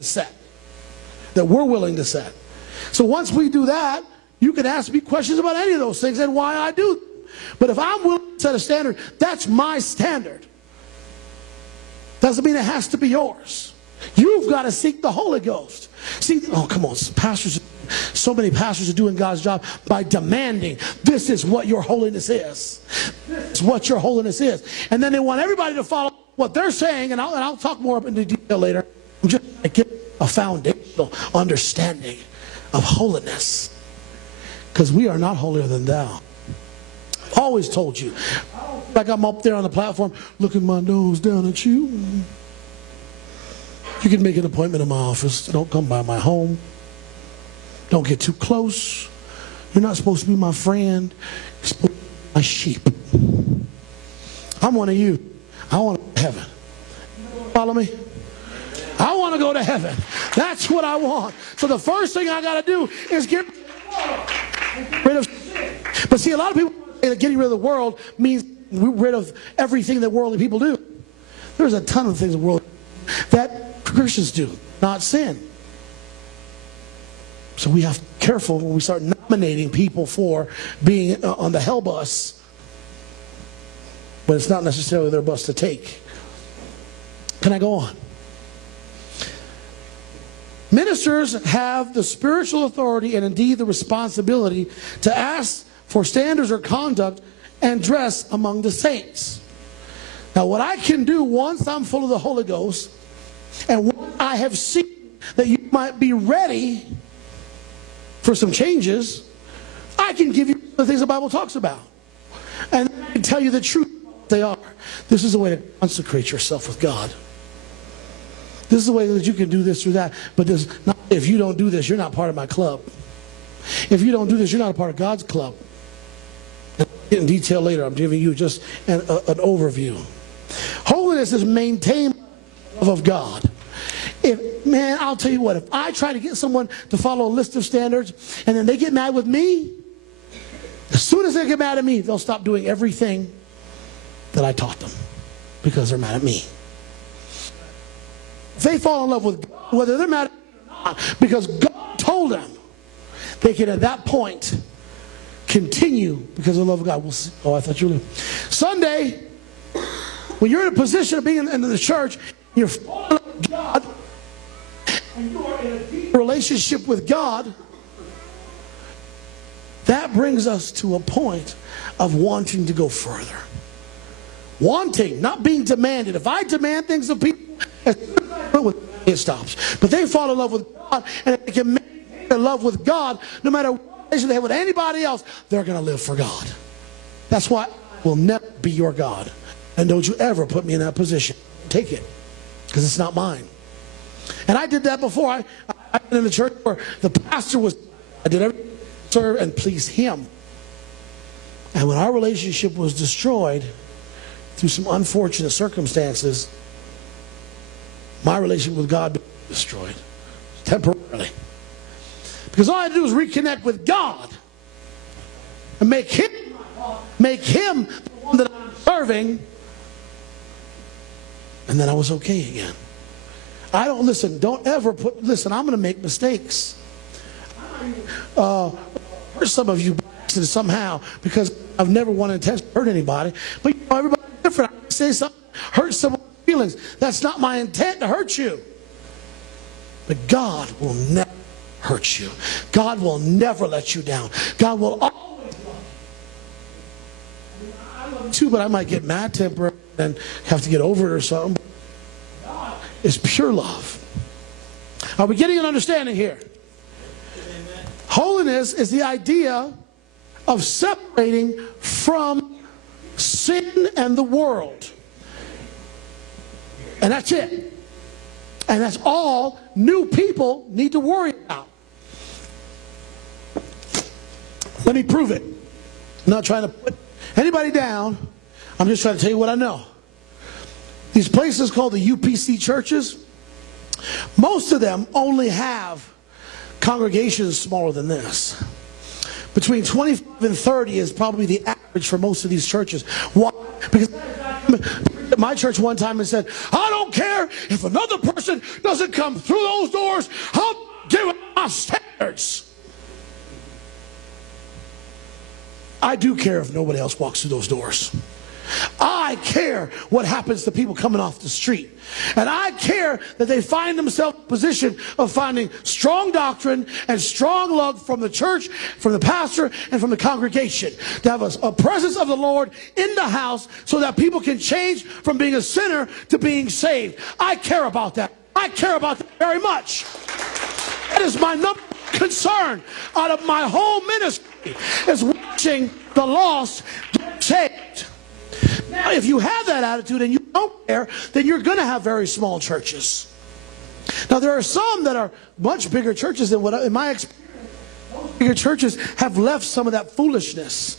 set, that we're willing to set. So once we do that, you can ask me questions about any of those things and why I do. But if I'm willing to set a standard, that's my standard. Doesn't mean it has to be yours. You've got to seek the Holy Ghost. See, oh, come on, pastors. So many pastors are doing God's job by demanding, this is what your holiness is. This is what your holiness is. And then they want everybody to follow what they're saying, and I'll talk more into detail later. I'm just going to get a foundational understanding of holiness. Because we are not holier than thou. I've always told you. Like I'm up there on the platform, looking my nose down at you. You can make an appointment in my office. Don't come by my home. Don't get too close. You're not supposed to be my friend. You're supposed to be my sheep. I'm one of you. I want to go to heaven. Follow me? I want to go to heaven. That's what I want. So the first thing I got to do is get rid of sin. But see, a lot of people say that getting rid of the world means we're rid of everything that worldly people do. There's a ton of things in the world that Christians do, not sin. So we have to be careful when we start nominating people for being on the hell bus, but it's not necessarily their bus to take. Can I go on? Ministers have the spiritual authority and indeed the responsibility to ask for standards or conduct and dress among the saints. Now what I can do once I'm full of the Holy Ghost and once I have seen that you might be ready for some changes, I can give you the things the Bible talks about. And I can tell you the truth they are. This is a way to consecrate yourself with God. This is the way that you can do this or that. But if you don't do this, you're not part of my club. If you don't do this, you're not a part of God's club. And I'll get in detail later. I'm giving you just an overview. Holiness is maintained love of God. Man, I'll tell you what, if I try to get someone to follow a list of standards and then they get mad with me, as soon as they get mad at me, they'll stop doing everything that I taught them because they're mad at me. If they fall in love with God, whether they're mad at me or not, because God told them, they can at that point continue because of the love of God. We'll see. Oh, I thought you were leaving. Sunday, when you're in a position of being in the church, you're falling in love with God, and you are in a deep relationship with God, that brings us to a point of wanting to go further. Wanting, not being demanded. If I demand things of people, it stops. But they fall in love with God, and if they can maintain their love with God, no matter what relationship they have with anybody else, they're going to live for God. That's why I will never be your God. And don't you ever put me in that position. Take it, because it's not mine. And I did that before. I've been in the church where the pastor was, I did everything to serve and please him. And when our relationship was destroyed through some unfortunate circumstances, my relationship with God became destroyed temporarily. Because all I had to do was reconnect with God and make him the one that I'm serving, and then I was okay again. Don't ever listen, I'm going to make mistakes. Some of you somehow, because I've never wanted to hurt anybody, but you know, everybody's different. I say something, hurt someone's feelings. That's not my intent to hurt you. But God will never hurt you. God will never let you down. God will always love you. I love you too, but I might get mad temporarily and have to get over it or something. God is pure love. Are we getting an understanding here? Amen. Holiness is the idea of separating from sin and the world. And that's it. And that's all new people need to worry about. Let me prove it. I'm not trying to put anybody down. I'm just trying to tell you what I know. These places called the UPC churches, most of them only have congregations smaller than this. Between 25 and 30 is probably the average for most of these churches. Why? Because at my church one time and said, I don't care if another person doesn't come through those doors, I'll give them my standards. I do care if nobody else walks through those doors. I care what happens to people coming off the street. And I care that they find themselves in a position of finding strong doctrine and strong love from the church, from the pastor, and from the congregation. To have a presence of the Lord in the house so that people can change from being a sinner to being saved. I care about that. I care about that very much. That is my number one concern out of my whole ministry, is watching the lost get saved. Now, if you have that attitude and you don't care, then you're going to have very small churches. Now, there are some that are much bigger churches than what, in my experience, most bigger churches have left some of that foolishness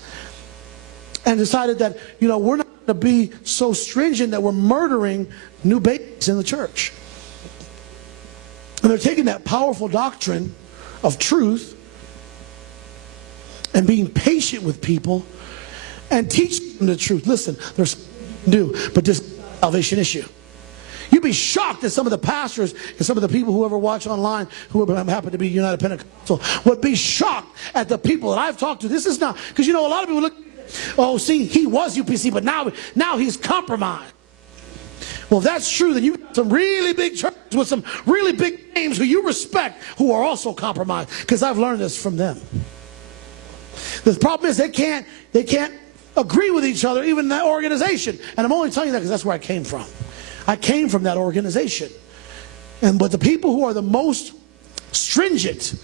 and decided that, you know, we're not going to be so stringent that we're murdering new babies in the church. And they're taking that powerful doctrine of truth and being patient with people and teach them the truth. Listen, there's new, but this is a salvation issue. You'd be shocked that some of the pastors and some of the people who ever watch online, who happen to be United Pentecostal, would be shocked at the people that I've talked to. This is not, because you know, a lot of people look, oh, see, he was UPC, but now he's compromised. Well, if that's true, then you've got some really big churches with some really big names who you respect who are also compromised, because I've learned this from them. The problem is they can't agree with each other, even in that organization. And I'm only telling you that because that's where I came from. I came from that organization. But the people who are the most stringent